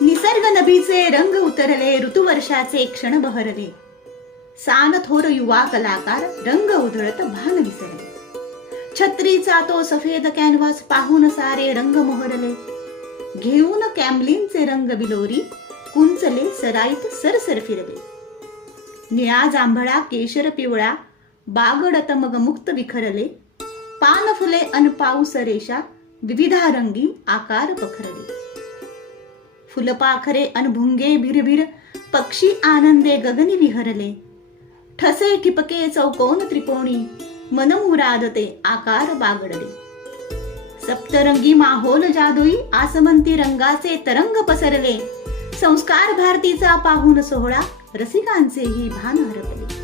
निसर्ग नभीचे रंग उतरले, ऋतुवर्षाचे क्षण बहरले. सान थोर युवा कलाकार रंग उधळत भान विसरले. छत्रीचा तो सफेद कॅनव्हास पाहून सारे रंग मोहरले. घेऊन कॅम्लिनचे रंग बिलोरी कुंचले सराईत सरसर फिरले. निळा जांभळा केशर पिवळा बागडत मग मुक्त विखरले. पान फुले अन पाऊस रेषा विविधारंगी आकार पखरले. फुलपाखरे अन भुंगे भिरभिर पक्षी आनंदे गगनी विहरले. ठसे ठिपके चौकोन त्रिकोणी मनमुराद ते आकार बागडले. सप्तरंगी माहोल जादुई आसमंती रंगाचे तरंग पसरले. संस्कार भारतीचा पाहून सोहळा रसिकांचेही भान हरपले.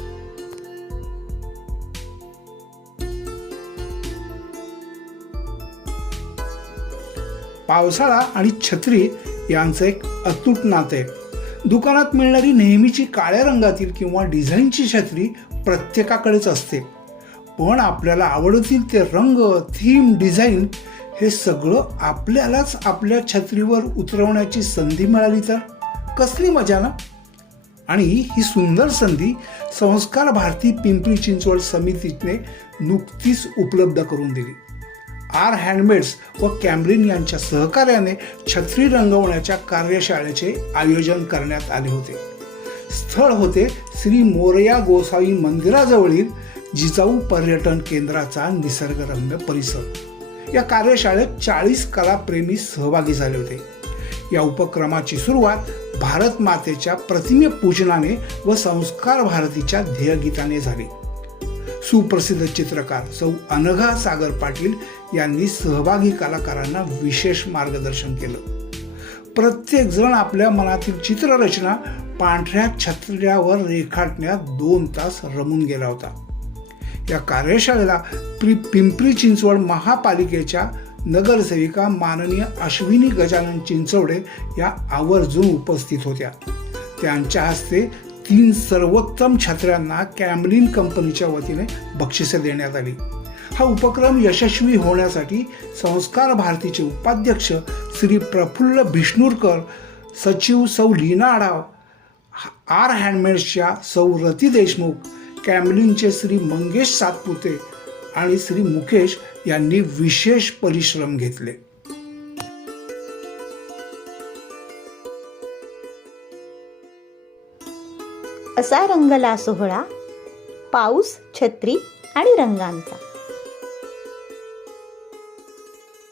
पावसाळा आणि छत्री यांचं एक अतूट नाते. दुकानात मिळणारी नेहमीची काळ्या रंगातील किंवा डिझाईनची छत्री प्रत्येकाकडेच असते, पण आपल्याला आवडतील ते रंग, थीम, डिझाईन हे सगळं आपल्यालाच आपल्या छत्रीवर उतरवण्याची संधी मिळाली तर कसली मजा ना. आणि ही सुंदर संधी संस्कार भारती पिंपरी चिंचवड समितीने नुकतीच उपलब्ध करून दिली. आर हँडमेड्स व कॅम्लिन यांच्या सहकार्याने छत्री रंगवण्याच्या कार्यशाळेचे आयोजन करण्यात आले होते. स्थळ होते श्री मोरया गोसावी मंदिराजवळील जिजाऊ पर्यटन केंद्राचा निसर्गरम्य परिसर. या कार्यशाळेत 40 कलाप्रेमी सहभागी झाले होते. या उपक्रमाची सुरुवात भारत मातेच्या प्रतिमे पूजनाने व संस्कार भारतीच्या ध्येयगीताने झाली. सुप्रसिद्ध चित्रकार सौ अनघा सागर पाटील यांनी सहभागी कलाकारांना विशेष मार्गदर्शन केलं. प्रत्येक जण आपल्या मनातील चित्ररचना पांढऱ्या छत्र्यावर रेखाटण्यात 2 तास रमून गेला होता. या कार्यशाळेला पिंपरी चिंचवड महापालिकेच्या नगरसेविका माननीय अश्विनी गजानन चिंचवडे या आवर्जून उपस्थित होत्या. त्यांच्या हस्ते 3 सर्वोत्तम छत्र्यांना कॅम्लिन कंपनीच्या वतीने बक्षिसे देण्यात आली. हा उपक्रम यशस्वी होण्यासाठी संस्कार भारतीचे उपाध्यक्ष श्री प्रफुल्ल भिष्णुरकर, सचिव सौ लीना आढाव, आर हँडमेड्सच्या सौ रती देशमुख, कॅम्लिनचे श्री मंगेश सातपुते आणि श्री मुकेश यांनी विशेष परिश्रम घेतले. असा रंगला सोहळा पाऊस, छत्री आणि रंगांचा.